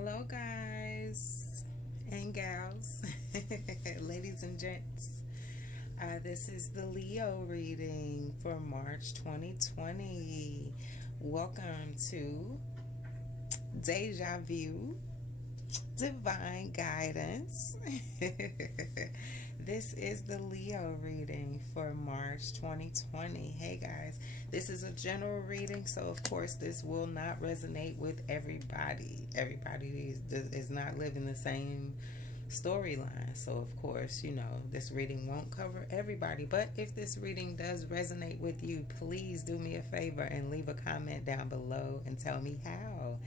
Hello, guys and gals, ladies and gents. This is the Leo reading for March 2020. Welcome to Deja Vu, Divine Guidance. This is the Leo reading for March 2020. Hey guys, this is a general reading, so of course this will not resonate with everybody. Everybody is not living the same storyline, so of course, you know, this reading won't cover everybody. But if this reading does resonate with you, please do me a favor and leave a comment down below and tell me how.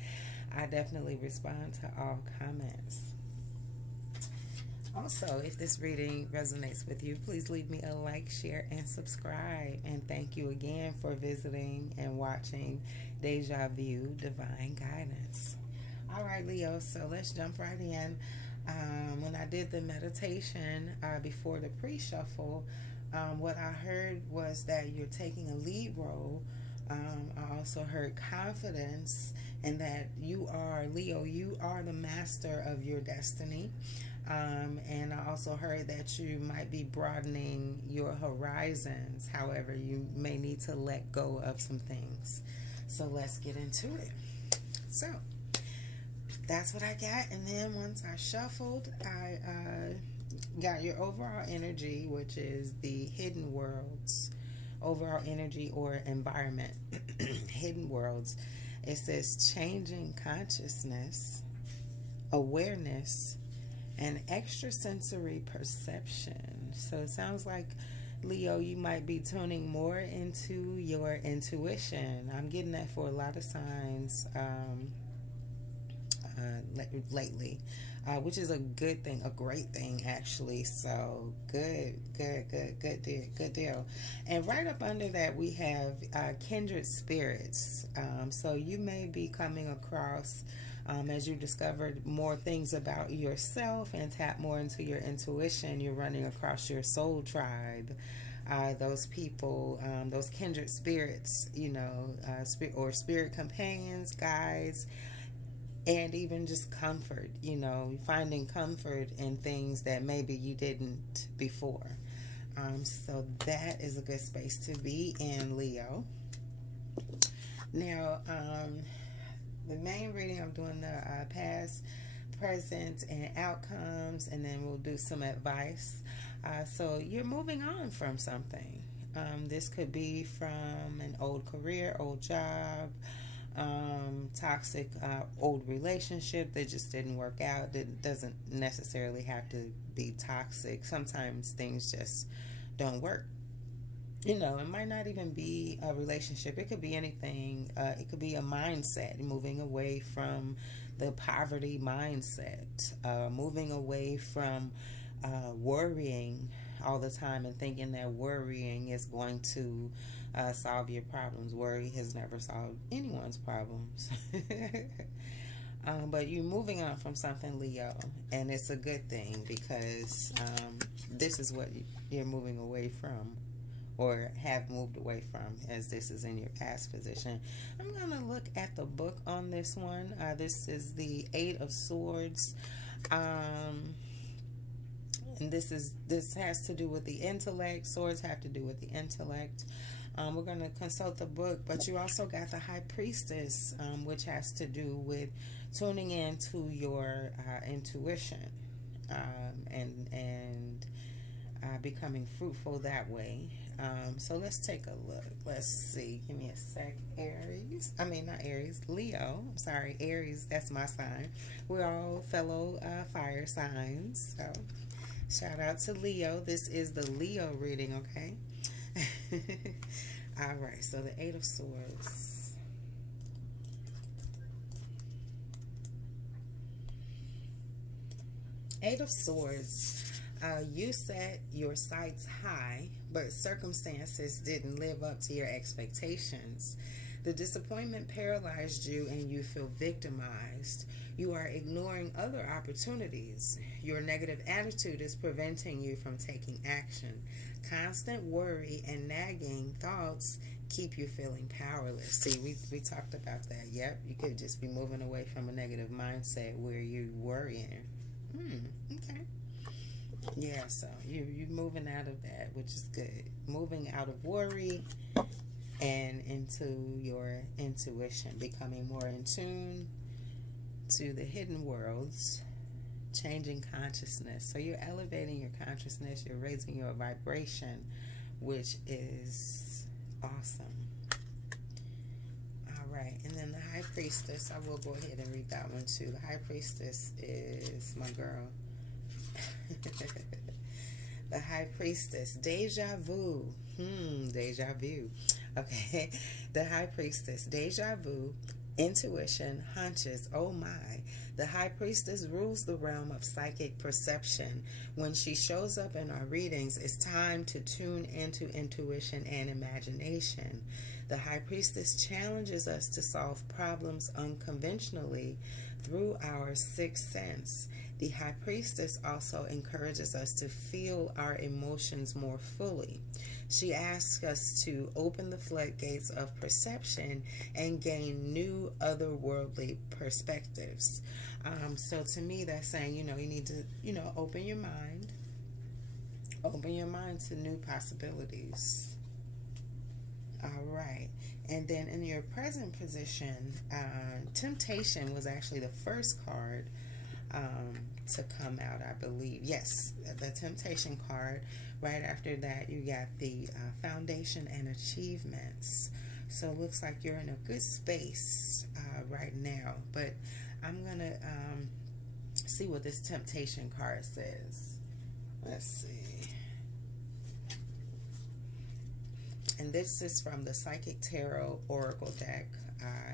I definitely respond to all comments. Also, if this reading resonates with you, please leave me a like, share, and subscribe. And thank you again for visiting and watching Deja Vu Divine Guidance. All right, Leo, so let's jump right in. When I did the meditation before the pre-shuffle, what I heard was that you're taking a lead role. I also heard confidence, and that you are, Leo, you are the master of your destiny. And I also heard that you might be broadening your horizons. However, you may need to let go of some things. So let's get into it. So that's what I got. And then once I shuffled, I got your overall energy, which is the hidden worlds, overall energy or environment. Hidden worlds. It says changing consciousness, awareness, and extrasensory perception. So it sounds like, Leo, you might be tuning more into your intuition. I'm getting that for a lot of signs lately, which is a good thing, a great thing actually. So good deal. And right up under that we have kindred spirits. So you may be coming across, as you discovered more things about yourself and tap more into your intuition, you're running across your soul tribe. Those people, those kindred spirits, you know, spirit companions, guides, and even just comfort, you know, finding comfort in things that maybe you didn't before. So that is a good space to be in, Leo. Now, the main reading, I'm doing the past, present, and outcomes, and then we'll do some advice. So you're moving on from something. This could be from an old career, old job, toxic old relationship that just didn't work out. It doesn't necessarily have to be toxic. Sometimes things just don't work. You know, it might not even be a relationship. It could be anything. It could be a mindset, moving away from the poverty mindset, moving away from worrying all the time and thinking that worrying is going to solve your problems. Worry has never solved anyone's problems. But you're moving on from something, Leo, and it's a good thing because this is what you're moving away from, or have moved away from, as this is in your past position. I'm going to look at the book on this one. This is the 8 of Swords. And this has to do with the intellect. Swords have to do with the intellect. We're going to consult the book, but you also got the High Priestess, which has to do with tuning into your intuition and becoming fruitful that way. So let's take a look. Let's see. Give me a sec, Aries. I mean, not Aries. Leo. I'm sorry, Aries. That's my sign. We're all fellow fire signs. So shout out to Leo. This is the Leo reading, okay? All right. So the 8 of Swords. Eight of Swords. You set your sights high, but circumstances didn't live up to your expectations. The disappointment paralyzed you and you feel victimized. You are ignoring other opportunities. Your negative attitude is preventing you from taking action. Constant worry and nagging thoughts keep you feeling powerless. See, we talked about that. Yep, you could just be moving away from a negative mindset where you were in. Okay. Yeah, so you're moving out of that, which is good. Moving out of worry and into your intuition, becoming more in tune to the hidden worlds, changing consciousness. So you're elevating your consciousness, you're raising your vibration, which is awesome. All right, and then the High Priestess, I will go ahead and read that one too. The High Priestess is my girl. The High Priestess, Deja Vu. Deja Vu. Okay. The High Priestess, Deja Vu, intuition, hunches. Oh my. The High Priestess rules the realm of psychic perception. When she shows up in our readings, it's time to tune into intuition and imagination. The High Priestess challenges us to solve problems unconventionally through our sixth sense. The High Priestess also encourages us to feel our emotions more fully. She asks us to open the floodgates of perception and gain new otherworldly perspectives. So to me, that's saying, you need to, open your mind. Open your mind to new possibilities. All right. And then in your present position, Temptation was actually the first card to come out, I believe. Yes, the Temptation card. Right after that, you got the Foundation and Achievements. So it looks like you're in a good space right now. But I'm going to see what this Temptation card says. Let's see. And this is from the Psychic Tarot Oracle deck,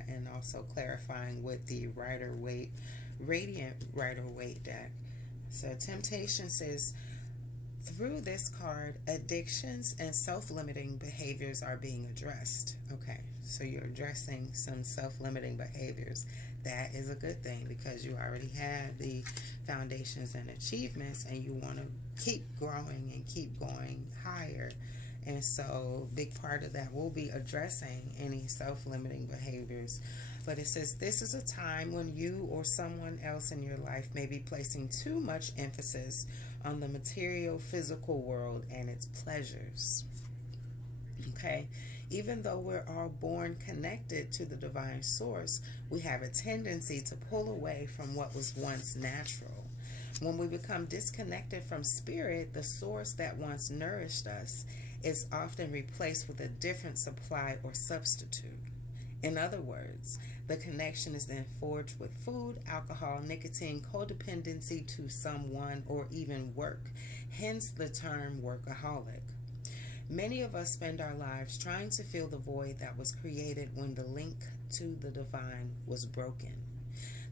and also clarifying with the Rider-Waite, Radiant Rider-Waite deck. So Temptation says, through this card, addictions and self-limiting behaviors are being addressed. Okay, so you're addressing some self-limiting behaviors. That is a good thing because you already have the Foundations and Achievements, and you want to keep growing and keep going higher. And so big part of that will be addressing any self-limiting behaviors. But it says this is a time when you or someone else in your life may be placing too much emphasis on the material, physical world and its pleasures. Okay? Even though we're all born connected to the divine source, we have a tendency to pull away from what was once natural. When we become disconnected from spirit, the source that once nourished us is often replaced with a different supply or substitute. In other words, the connection is then forged with food, alcohol, nicotine, codependency to someone, or even work, hence the term workaholic. Many of us spend our lives trying to fill the void that was created when the link to the divine was broken.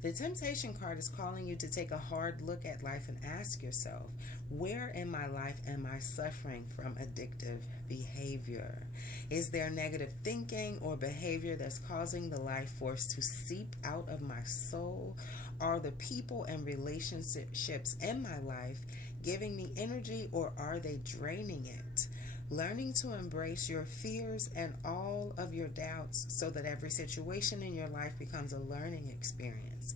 The Temptation card is calling you to take a hard look at life and ask yourself, where in my life am I suffering from addictive behavior? Is there negative thinking or behavior that's causing the life force to seep out of my soul? Are the people and relationships in my life giving me energy, or are they draining it? Learning to embrace your fears and all of your doubts so that every situation in your life becomes a learning experience.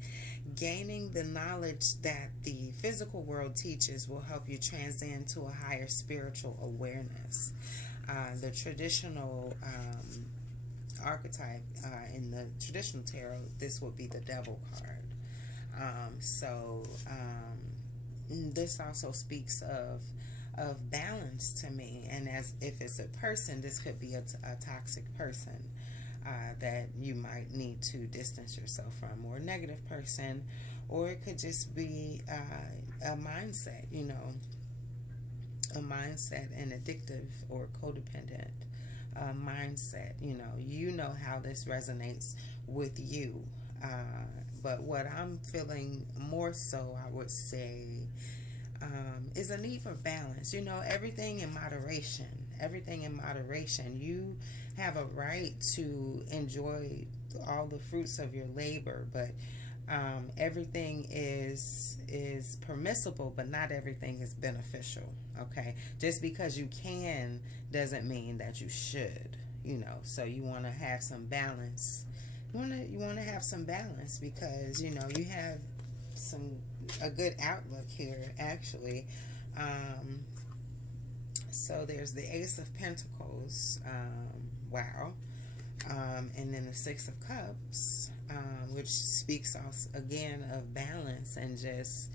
Gaining the knowledge that the physical world teaches will help you transcend to a higher spiritual awareness. The traditional archetype in the traditional tarot, this would be the Devil card. This also speaks of balance to me, and as if it's a person, this could be a toxic person that you might need to distance yourself from, or a negative person, or it could just be a mindset, a mindset, an addictive or codependent mindset. You know how this resonates with you, but what I'm feeling more so, I would say, is a need for balance. Everything in moderation. Everything in moderation. You have a right to enjoy all the fruits of your labor, but everything is permissible, but not everything is beneficial. Okay, just because you can doesn't mean that you should. you know, so you want to have some balance. You want to have some balance because, you know, you have a good outlook here, actually. So there's the Ace of Pentacles. Wow. And then the Six of Cups, which speaks also again of balance and just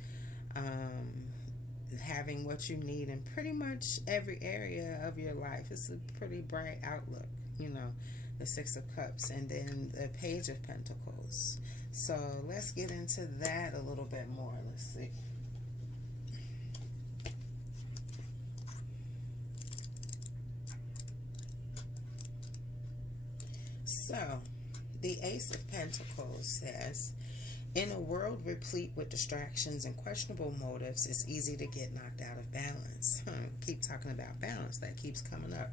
having what you need in pretty much every area of your life. It's a pretty bright outlook, you know, the Six of Cups, and then the Page of Pentacles. So let's get into that a little bit more. Let's see. So the Ace of Pentacles says, in a world replete with distractions and questionable motives, it's easy to get knocked out of balance. Keep talking about balance. That keeps coming up.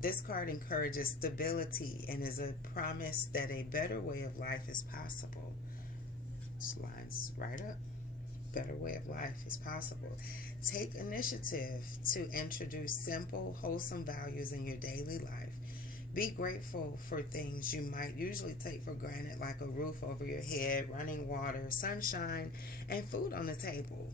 This card encourages stability and is a promise that a better way of life is possible. This lines right up. Better way of life is possible. Take initiative to introduce simple, wholesome values in your daily life. Be grateful for things you might usually take for granted, like a roof over your head, running water, sunshine, and food on the table.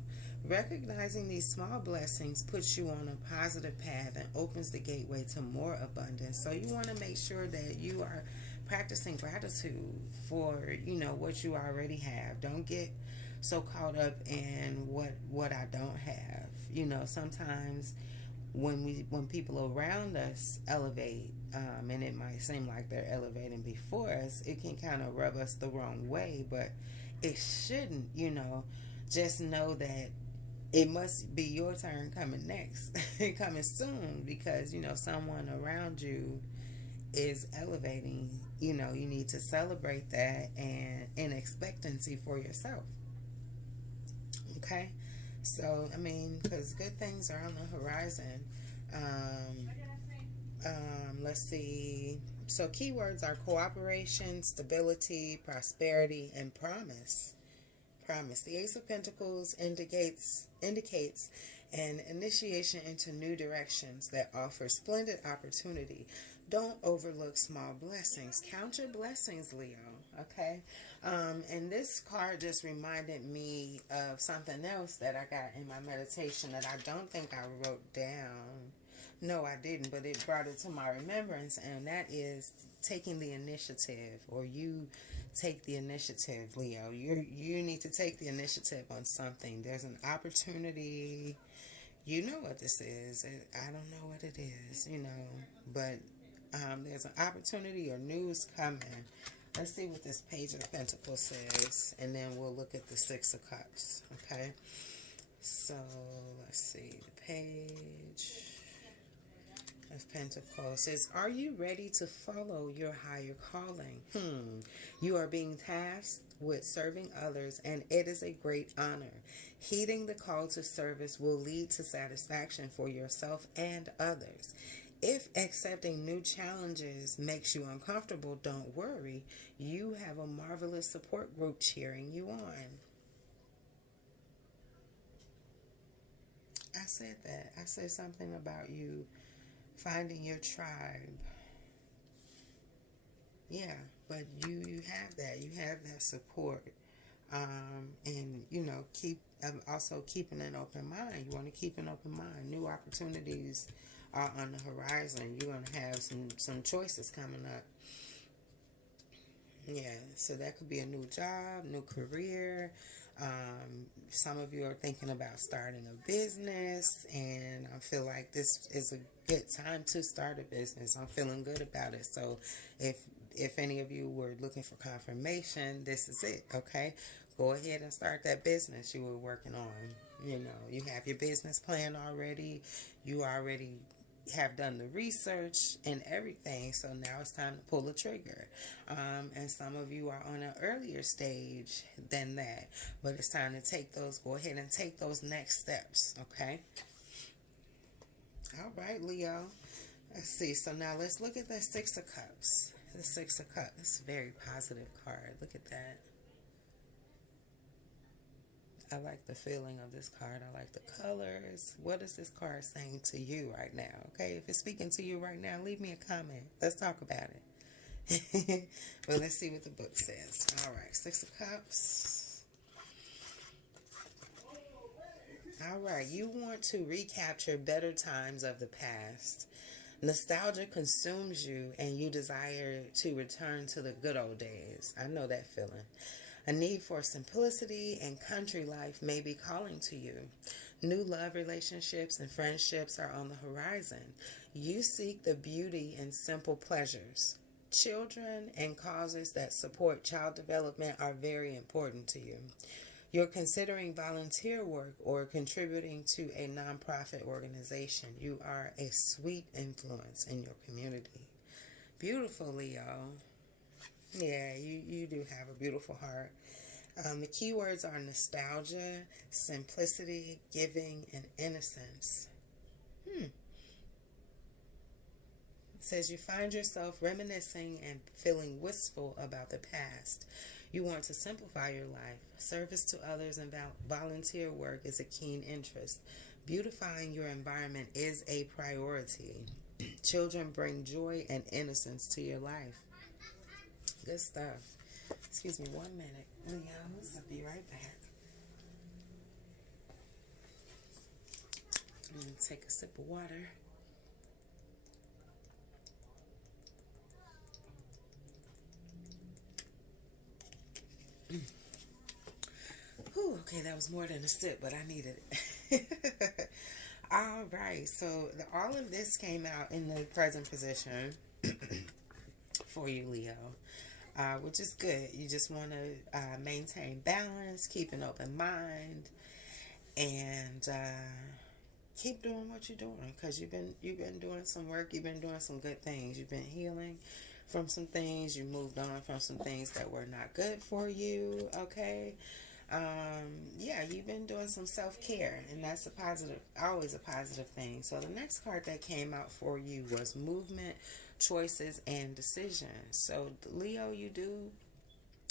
Recognizing these small blessings puts you on a positive path and opens the gateway to more abundance. So you want to make sure that you are practicing gratitude for, you know, what you already have. Don't get so caught up in what I don't have. You know, sometimes when people around us elevate, and it might seem like they're elevating before us, it can kind of rub us the wrong way, but it shouldn't. You know, just know that it must be your turn coming next, coming soon, because, you know, someone around you is elevating. You know, you need to celebrate that and in expectancy for yourself. Okay, so I mean, because good things are on the horizon. Let's see. So keywords are cooperation, stability, prosperity, and promise. Promise. The Ace of Pentacles indicates an initiation into new directions that offer splendid opportunity. Don't overlook small blessings. Count your blessings, Leo. Okay. And this card just reminded me of something else that I got in my meditation that I don't think I wrote down. No, I didn't, but it brought it to my remembrance, and that is taking the initiative, or you take the initiative, Leo. You need to take the initiative on something. There's an opportunity. You know what this is. I don't know what it is, you know, but there's an opportunity or news coming. Let's see what this Page of Pentacles says, and then we'll look at the Six of Cups, okay? So, let's see. The Page of Pentacles says, are you ready to follow your higher calling? You are being tasked with serving others, and it is a great honor. Heeding the call to service will lead to satisfaction for yourself and others. If accepting new challenges makes you uncomfortable, don't worry. You have a marvelous support group cheering you on. I said that. I said something about you finding your tribe. Yeah, but you have that. You have that support. And, you know, also keeping an open mind. You want to keep an open mind. New opportunities are on the horizon. You're going to have some choices coming up. Yeah, so that could be a new job, new career. Some of you are thinking about starting a business, and I feel like this is a good time to start a business. I'm feeling good about it. So if any of you were looking for confirmation, this is it, okay? Go ahead and start that business you were working on. You know, you have your business plan already. You already have done the research and everything, so now it's time to pull the trigger. And some of you are on an earlier stage than that, but it's time to go ahead and take those next steps, okay? All right, Leo. Let's see. So now let's look at that Six of Cups. The Six of Cups. It's a very positive card. Look at that. I like the feeling of this card. I like the colors. What is this card saying to you right now? Okay, if it's speaking to you right now, leave me a comment. Let's talk about it. Well, let's see what the book says. All right, Six of Cups. All right, you want to recapture better times of the past. Nostalgia consumes you and you desire to return to the good old days. I know that feeling. A need for simplicity and country life may be calling to you. New love relationships and friendships are on the horizon. You seek the beauty in simple pleasures. Children and causes that support child development are very important to you. You're considering volunteer work or contributing to a nonprofit organization. You are a sweet influence in your community. Beautiful, Leo. Yeah, you do have a beautiful heart. The keywords are nostalgia, simplicity, giving, and innocence. It says you find yourself reminiscing and feeling wistful about the past. You want to simplify your life. Service to others and volunteer work is a keen interest. Beautifying your environment is a priority. Children bring joy and innocence to your life. Good stuff. Excuse me 1 minute, Leos. I'll be right back. I'm going to take a sip of water. Whew, okay, that was more than a sip, but I needed it. All right, so all of this came out in the present position for you, Leo. Which is good. You just want to maintain balance, keep an open mind, and keep doing what you're doing, because you've been doing some work. You've been doing some good things. You've been healing from some things. You moved on from some things that were not good for you. Okay. Yeah, you've been doing some self-care, and that's a positive, always a positive thing. So the next card that came out for you was movement, choices, and decisions. So Leo, you do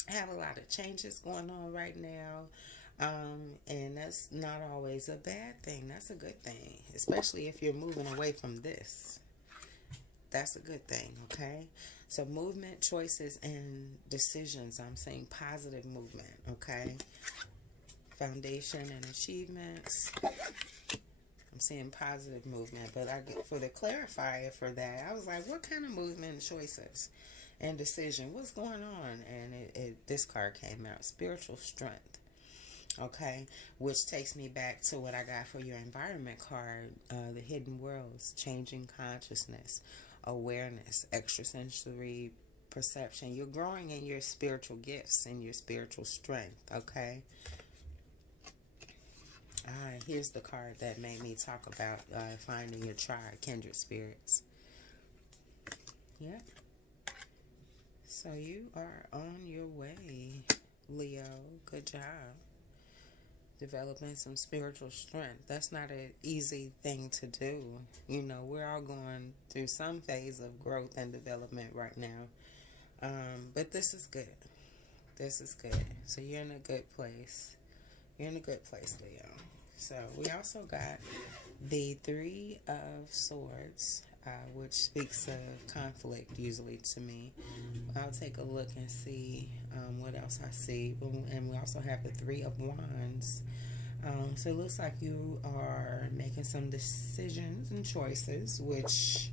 have a lot of changes going on right now, and that's not always a bad thing. That's a good thing, especially if you're moving away from this. That's a good thing. Okay, so movement, choices, and decisions. I'm saying positive movement. Okay, foundation and achievements. I'm seeing positive movement, but for the clarifier for that, I was like, what kind of movement and choices and decision? What's going on? And this card came out, spiritual strength. Okay, which takes me back to what I got for your environment card, the hidden worlds, changing consciousness, awareness, extrasensory perception. You're growing in your spiritual gifts and your spiritual strength. Okay. All right, here's the card that made me talk about finding your tribe, kindred spirits. Yeah. So you are on your way, Leo. Good job. Developing some spiritual strength. That's not an easy thing to do. You know, we're all going through some phase of growth and development right now. But this is good. This is good. So you're in a good place. You're in a good place, Leo. So we also got the Three of Swords, which speaks of conflict usually to me. I'll take a look and see what else I see. And we also have the Three of Wands. So it looks like you are making some decisions and choices, which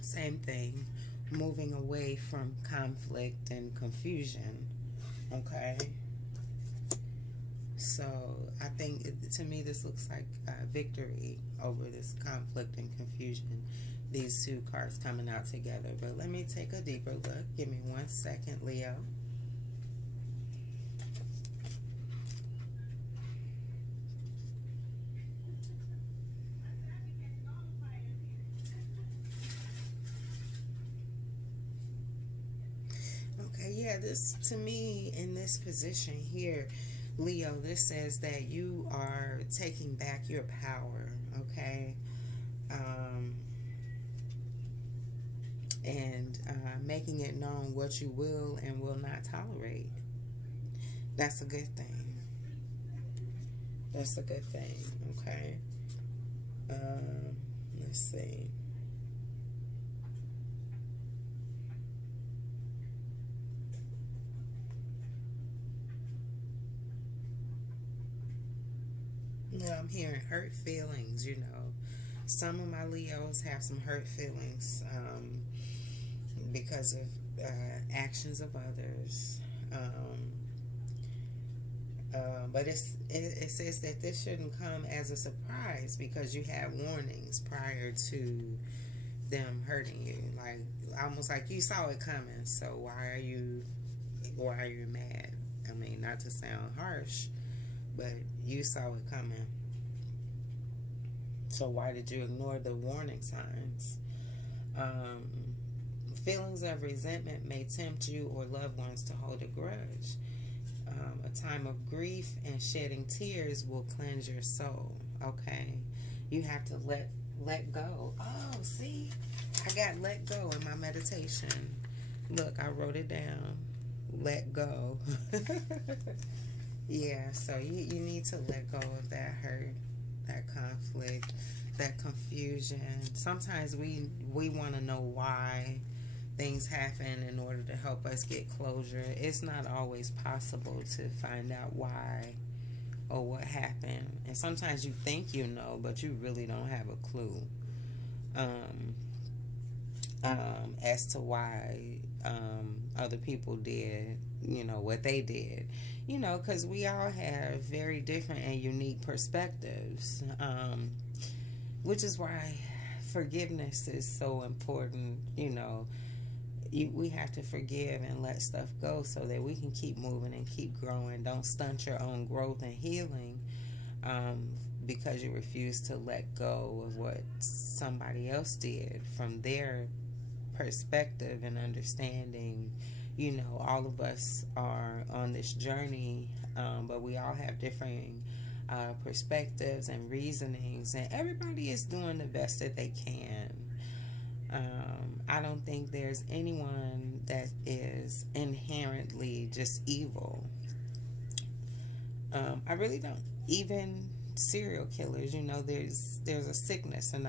same thing, moving away from conflict and confusion. Okay. So I think, to me, this looks like victory over this conflict and confusion. These two cards coming out together. But let me take a deeper look. Give me 1 second, Leo. Okay, yeah, this, to me, in this position here, Leo, this says that you are taking back your power, okay? And making it known what you will and will not tolerate. That's a good thing. That's a good thing. Okay. Let's see. Yeah, I'm hearing hurt feelings, you know. Some of my Leos have some hurt feelings because of actions of others. But it says that this shouldn't come as a surprise because you had warnings prior to them hurting you. Like, almost like you saw it coming. So why are you mad? I mean, not to sound harsh, but you saw it coming. So why did you ignore the warning signs? Feelings of resentment may tempt you or loved ones to hold a grudge. A time of grief and shedding tears will cleanse your soul. Okay, you have to let go. Oh, see, I got let go in my meditation. Look, I wrote it down. Let go. Yeah, so you need to let go of that hurt, that conflict, that confusion. Sometimes we want to know why things happen in order to help us get closure. It's not always possible to find out why or what happened. And sometimes you think you know, but you really don't have a clue as to why other people did, you know, what they did. You know, because we all have very different and unique perspectives, which is why forgiveness is so important. You know, we have to forgive and let stuff go so that we can keep moving and keep growing. Don't stunt your own growth and healing because you refuse to let go of what somebody else did from their perspective and understanding. You know, all of us are on this journey, but we all have different perspectives and reasonings, and everybody is doing the best that they can. I don't think there's anyone that is inherently just evil. I really don't. Even serial killers, you know, there's a sickness, and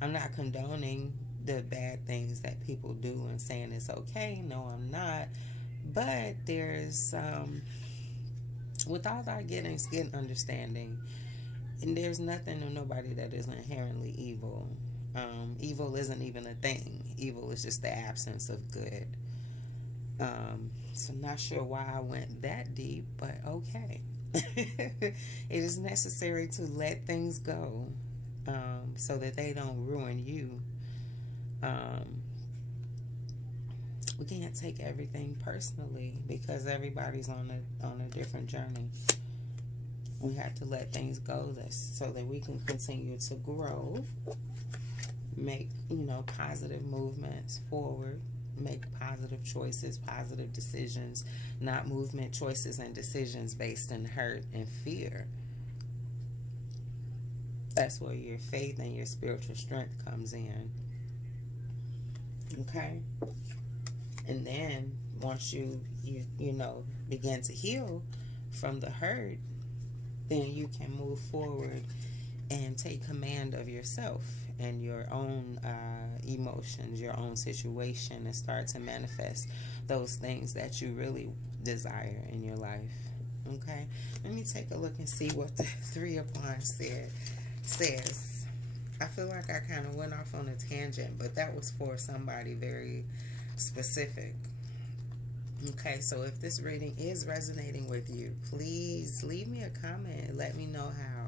I'm not condoning the bad things that people do and saying it's okay. No, I'm not. But there's with all our getting understanding, and there's nothing or nobody that is inherently evil. Evil isn't even a thing. Evil is just the absence of good. So I'm not sure why I went that deep, but okay. It is necessary to let things go so that they don't ruin you. We can't take everything personally because everybody's on a different journey. We have to let things go so that we can continue to grow, make, you know, positive movements forward, make positive choices, positive decisions, not movement choices and decisions based in hurt and fear. That's where your faith and your spiritual strength comes in. Okay? And then once you know, begin to heal from the hurt, then you can move forward and take command of yourself and your own emotions, your own situation, and start to manifest those things that you really desire in your life. Okay? Let me take a look and see what the Three of Wands says. I feel like I kind of went off on a tangent, but that was for somebody very specific. Okay, so if this reading is resonating with you, please leave me a comment and let me know how.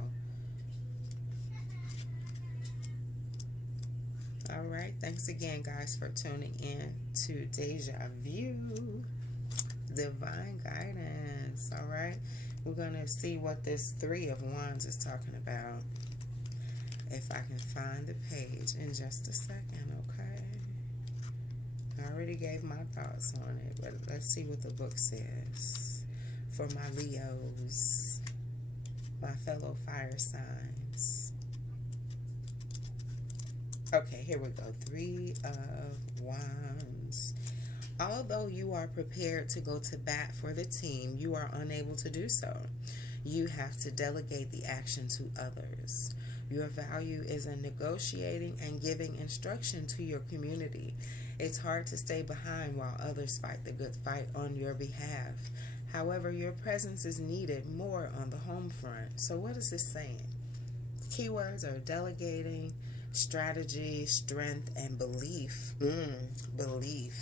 All right, thanks again, guys, for tuning in to Deja Vu, Divine Guidance. All right, we're going to see what this Three of Wands is talking about. If I can find the page in just a second, okay? I already gave my thoughts on it, but let's see what the book says for my Leos, my fellow fire signs. Okay, here we go. Three of Wands. Although you are prepared to go to bat for the team, you are unable to do so. You have to delegate the action to others. Your value is in negotiating and giving instruction to your community. It's hard to stay behind while others fight the good fight on your behalf. However, your presence is needed more on the home front. So what is this saying? Keywords are delegating, strategy, strength, and belief. Belief.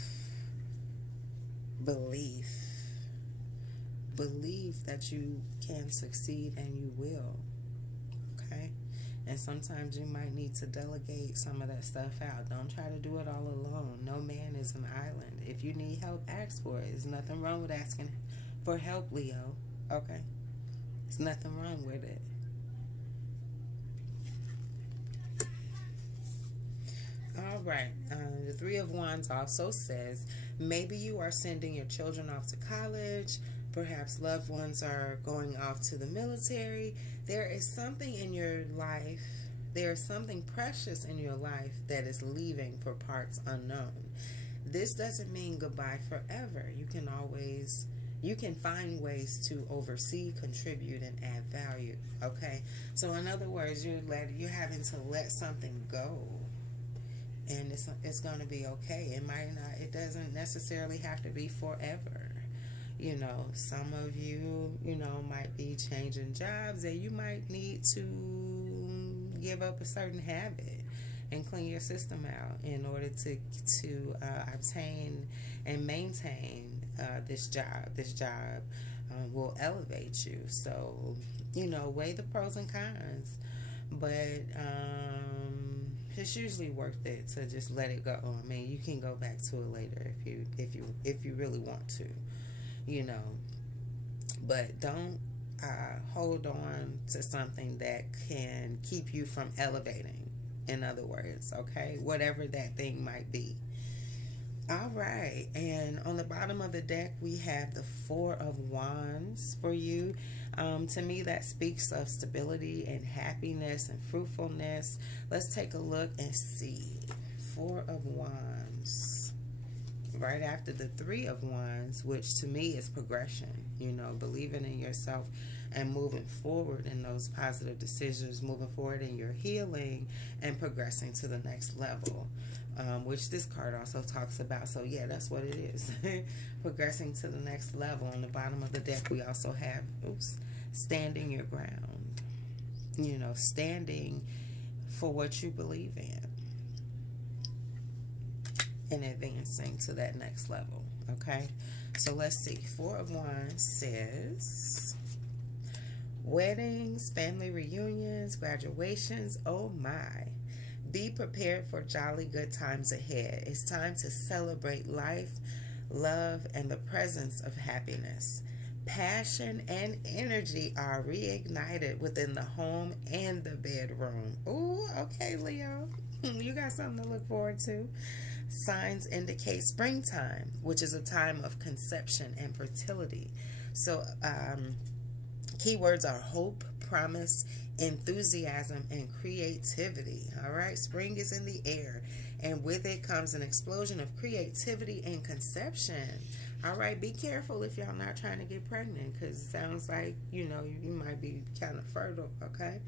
Believe that you can succeed, and you will. Okay? And sometimes you might need to delegate some of that stuff out. Don't try to do it all alone. No man is an island. If you need help, ask for it. There's nothing wrong with asking for help, Leo. Okay? There's nothing wrong with it. All right. The Three of Wands also says, maybe you are sending your children off to college. Perhaps loved ones are going off to the military. There is something in your life, there is something precious in your life that is leaving for parts unknown. This doesn't mean goodbye forever. You can find ways to oversee, contribute, and add value. Okay? So in other words, you're having to let something go. And it's going to be okay. It doesn't necessarily have to be forever. You know, some of you, might be changing jobs, and you might need to give up a certain habit and clean your system out in order to obtain and maintain this job. This job will elevate you. So, weigh the pros and cons. But it's usually worth it to just let it go. I mean, you can go back to it later if you really want to. But don't hold on to something that can keep you from elevating, in other words, okay? Whatever that thing might be. All right, and on the bottom of the deck, we have the Four of Wands for you. To me, that speaks of stability and happiness and fruitfulness. Let's take a look and see. Four of Wands. Right after the Three of Wands, which to me is progression, believing in yourself and moving forward in those positive decisions, moving forward in your healing and progressing to the next level, which this card also talks about. So yeah, that's what it is. Progressing to the next level. On the bottom of the deck, we also have, standing your ground, standing for what you believe in. And advancing to that next level. Okay, so let's see. Four of Wands says weddings, family reunions, graduations. Oh my, be prepared for jolly good times ahead. It's time to celebrate life, love, and the presence of happiness. Passion and energy are reignited within the home and the bedroom. Ooh, okay, Leo, you got something to look forward to. Signs indicate springtime, which is a time of conception and fertility. So keywords are hope, promise, enthusiasm, and creativity. All right, spring is in the air, and with it comes an explosion of creativity and conception. All right, be careful if y'all not trying to get pregnant, because it sounds like, you might be kind of fertile, okay?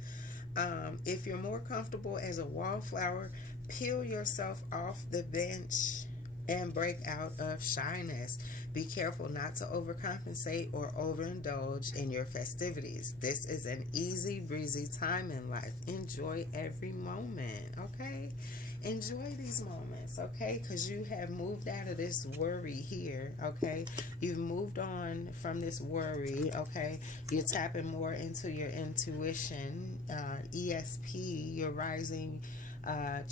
If you're more comfortable as a wallflower, peel yourself off the bench and break out of shyness. Be careful not to overcompensate or overindulge in your festivities. This is an easy breezy time in life. Enjoy every moment, okay? Enjoy these moments, okay? Because you have moved out of this worry here, okay? You've moved on from this worry, okay? You're tapping more into your intuition, ESP, you're rising,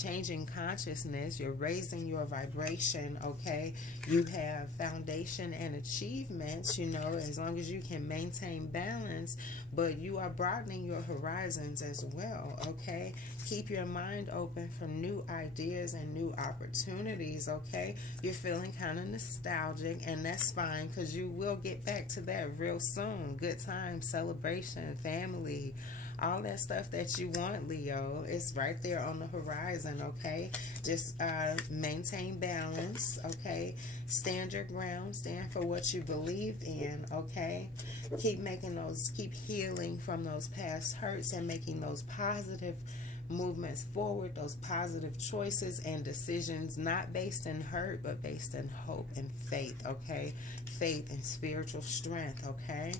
changing consciousness, you're raising your vibration, okay? You have foundation and achievements, as long as you can maintain balance, but you are broadening your horizons as well, okay? Keep your mind open for new ideas and new opportunities, okay? You're feeling kind of nostalgic, and that's fine, because you will get back to that real soon. Good time, celebration, family, All that stuff that you want, Leo, is right there on the horizon, okay? Just maintain balance, okay? Stand your ground, stand for what you believe in, okay? Keep healing from those past hurts and making those positive movements forward, those positive choices and decisions, not based in hurt, but based in hope and faith, okay? Faith and spiritual strength, okay?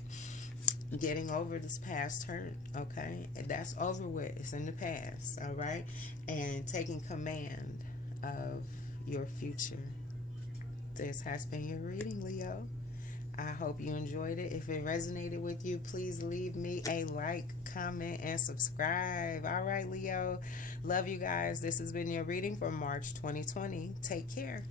Getting over this past hurt, okay? That's over with. It's in the past, all right? And taking command of your future. This has been your reading, Leo. I hope you enjoyed it. If it resonated with you, please leave me a like, comment, and subscribe. All right, Leo. Love you guys. This has been your reading for March 2020. Take care.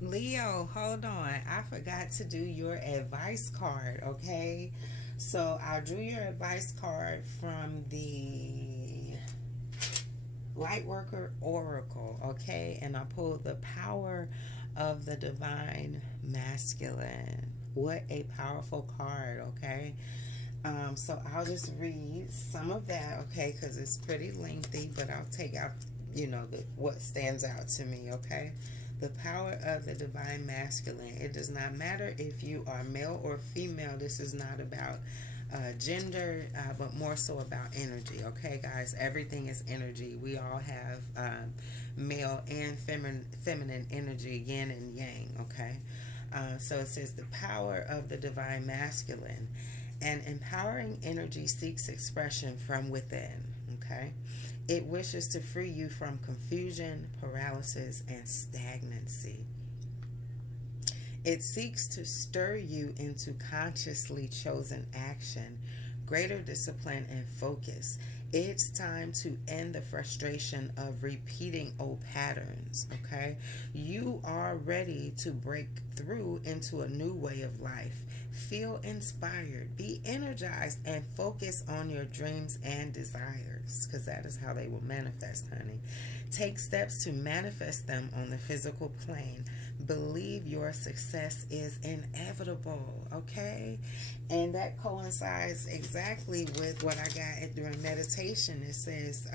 Leo, hold on. I forgot to do your advice card, okay? So I drew your advice card from the Lightworker Oracle, okay? And I pulled the power of the divine masculine. What a powerful card, okay? So I'll just read some of that, okay? Because it's pretty lengthy, but I'll take out, you know, what stands out to me, okay? The power of the divine masculine. It does not matter if you are male or female. This is not about gender, but more so about energy, okay, guys? Everything is energy. We all have male and feminine energy, yin and yang, okay? So it says the power of the divine masculine. An empowering energy seeks expression from within, okay? It wishes to free you from confusion, paralysis, and stagnancy. It seeks to stir you into consciously chosen action, greater discipline, and focus. It's time to end the frustration of repeating old patterns, okay? You are ready to break through into a new way of life. Feel inspired, be energized, and focus on your dreams and desires, because that is how they will manifest, honey. Take steps to manifest them on the physical plane. Believe your success is inevitable, okay? And that coincides exactly with what I got during meditation. It says,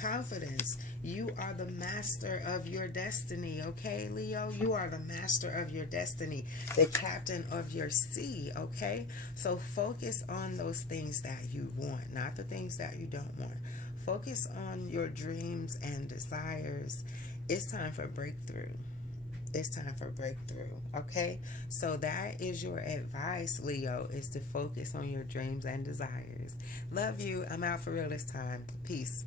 confidence. You are the master of your destiny, okay, Leo? You are the master of your destiny, the captain of your sea, okay? So focus on those things that you want, not the things that you don't want. Focus on your dreams and desires. It's time for breakthrough. It's time for breakthrough, okay? So that is your advice, Leo, is to focus on your dreams and desires. Love you. I'm out for real this time. Peace.